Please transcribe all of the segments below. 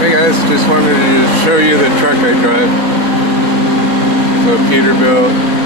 Hey guys, just wanted to show you the truck I drive. It's a Peterbilt.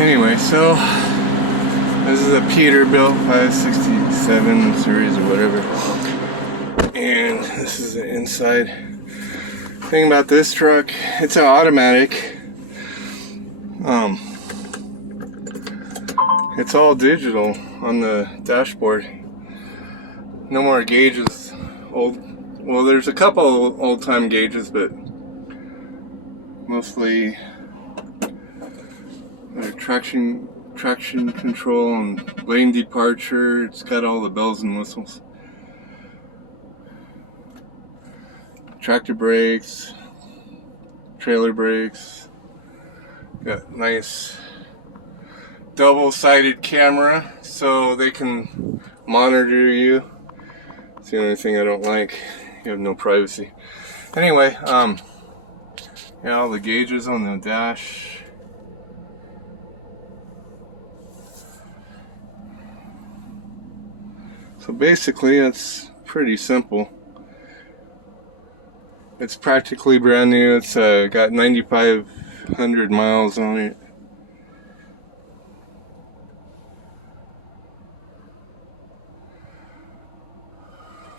Anyway, so this is a Peterbilt 567 series or whatever, and this is the inside. Thing about this truck, it's an automatic. It's all digital on the dashboard. No more gauges. Well, there's a couple old-time gauges, but mostly traction control and lane departure. It's got all the bells and whistles. Tractor brakes, trailer brakes. Got nice double-sided camera so they can monitor you. It's the only thing I don't like. You have no privacy. Anyway, yeah, all the gauges on the dash. So basically, it's pretty simple. It's practically brand new. It's got 9,500 miles on it.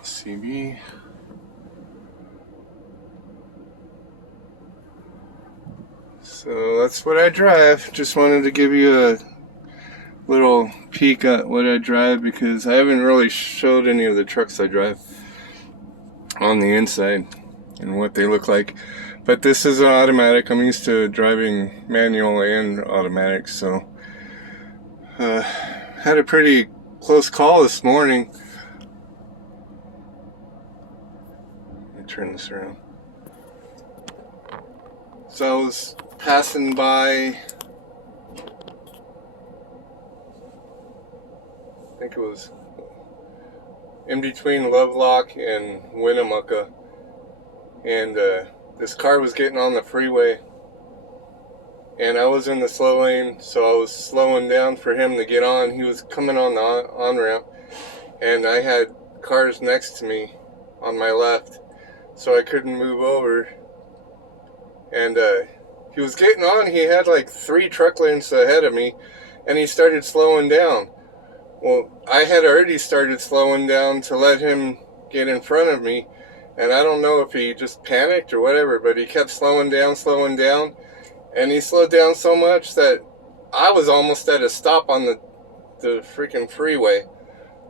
CB. So that's what I drive. Just wanted to give you a little peek at what I drive, because I haven't really showed any of the trucks I drive on the inside and what they look like. But this is an automatic. I'm used to driving manual and automatic, so had a pretty close call this morning. Let me turn this around. So I was passing by, I think it was in between Lovelock and Winnemucca, and this car was getting on the freeway, and I was in the slow lane, so I was slowing down for him to get on. He was coming on the on-ramp, and I had cars next to me on my left, so I couldn't move over, and he was getting on. He had like 3 truck lanes ahead of me, and he started slowing down. Well, I had already started slowing down to let him get in front of me, and I don't know if he just panicked or whatever, but he kept slowing down, and he slowed down so much that I was almost at a stop on the freaking freeway,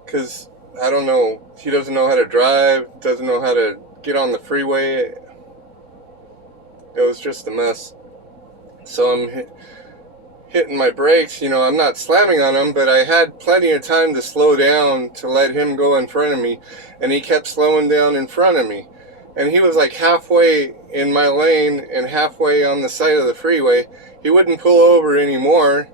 because I don't know. He doesn't know how to drive, doesn't know how to get on the freeway. It was just a mess. So I'm hitting my brakes. You know, I'm not slamming on him, but I had plenty of time to slow down to let him go in front of me, and he kept slowing down in front of me. And he was like halfway in my lane and halfway on the side of the freeway. He wouldn't pull over anymore.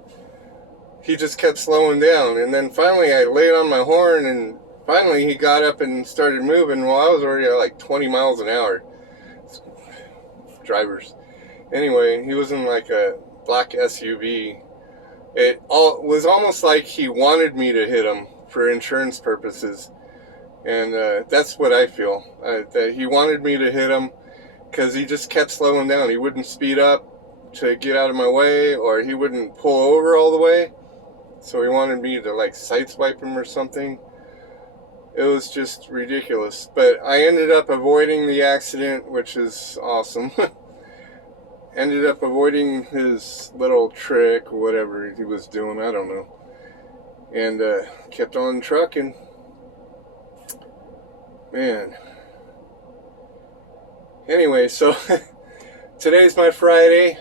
He just kept slowing down. And then finally I laid on my horn, and finally he got up and started moving. Well, I was already at like 20 miles an hour. Drivers. Anyway, he was in like a black SUV. It was almost like he wanted me to hit him for insurance purposes. And that's what I feel. That he wanted me to hit him because he just kept slowing down. He wouldn't speed up to get out of my way, or he wouldn't pull over all the way. So he wanted me to like sideswipe him or something. It was just ridiculous. But I ended up avoiding the accident, which is awesome. Ended up avoiding his little trick, or whatever he was doing, I don't know. And kept on trucking. Man. Anyway, so today's my Friday.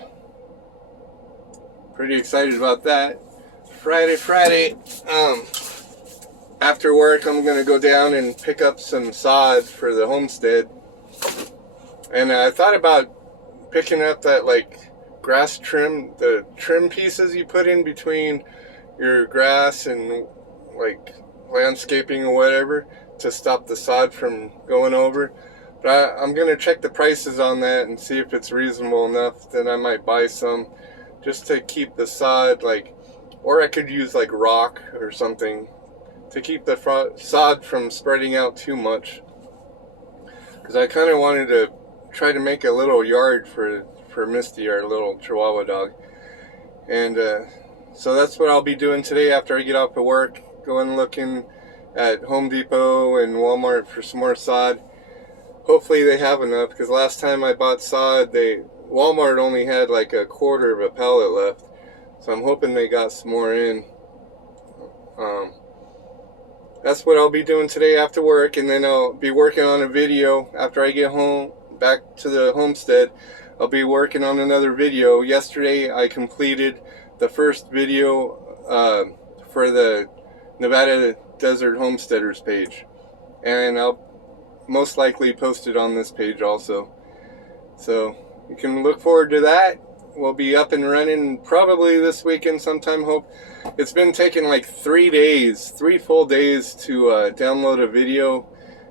Pretty excited about that. Friday. After work, I'm going to go down and pick up some sod for the homestead. And I thought about picking up that like grass trim, the trim pieces you put in between your grass and like landscaping or whatever to stop the sod from going over. But I'm going to check the prices on that and see if it's reasonable enough. Then I might buy some just to keep the sod like, or I could use like rock or something to keep the sod from spreading out too much. Because I kind of wanted to try to make a little yard for Misty, our little Chihuahua dog. And so that's what I'll be doing today after I get off of work. Going looking at Home Depot and Walmart for some more sod. Hopefully they have enough, because last time I bought sod, Walmart only had like a quarter of a pallet left. So I'm hoping they got some more in. That's what I'll be doing today after work, and then I'll be working on a video after I get home, back to the homestead. I'll be working on another video. Yesterday I completed the first video for the Nevada Desert Homesteaders page, and I'll most likely post it on this page also. So you can look forward to that. We'll be up and running probably this weekend sometime. Hope. It's been taking like 3 full days to download a video.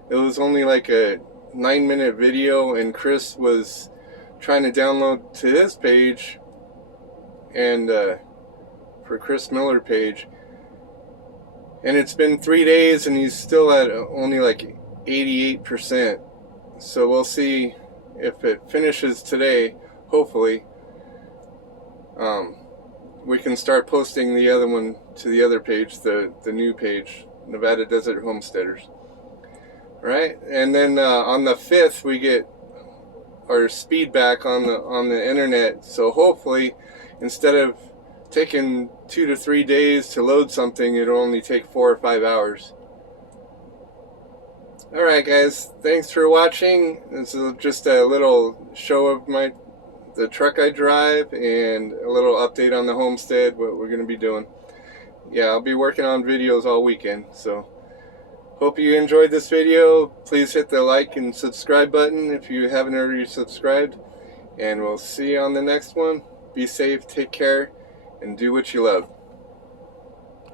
It was only like a 9-minute video, and Chris was trying to download to his page, and for Chris Miller page, and it's been 3 days and he's still at only like 88%. So we'll see if it finishes today. Hopefully we can start posting the other one to the other page, the new page, Nevada Desert Homesteaders. Right? And then on the 5th we get our speed back on the internet. So hopefully, instead of taking 2 to 3 days to load something, it'll only take 4 or 5 hours. Alright guys, thanks for watching. This is just a little show of the truck I drive, and a little update on the homestead, what we're going to be doing. Yeah, I'll be working on videos all weekend, so hope you enjoyed this video. Please hit the like and subscribe button if you haven't already subscribed, and we'll see you on the next one. Be safe, take care, and do what you love.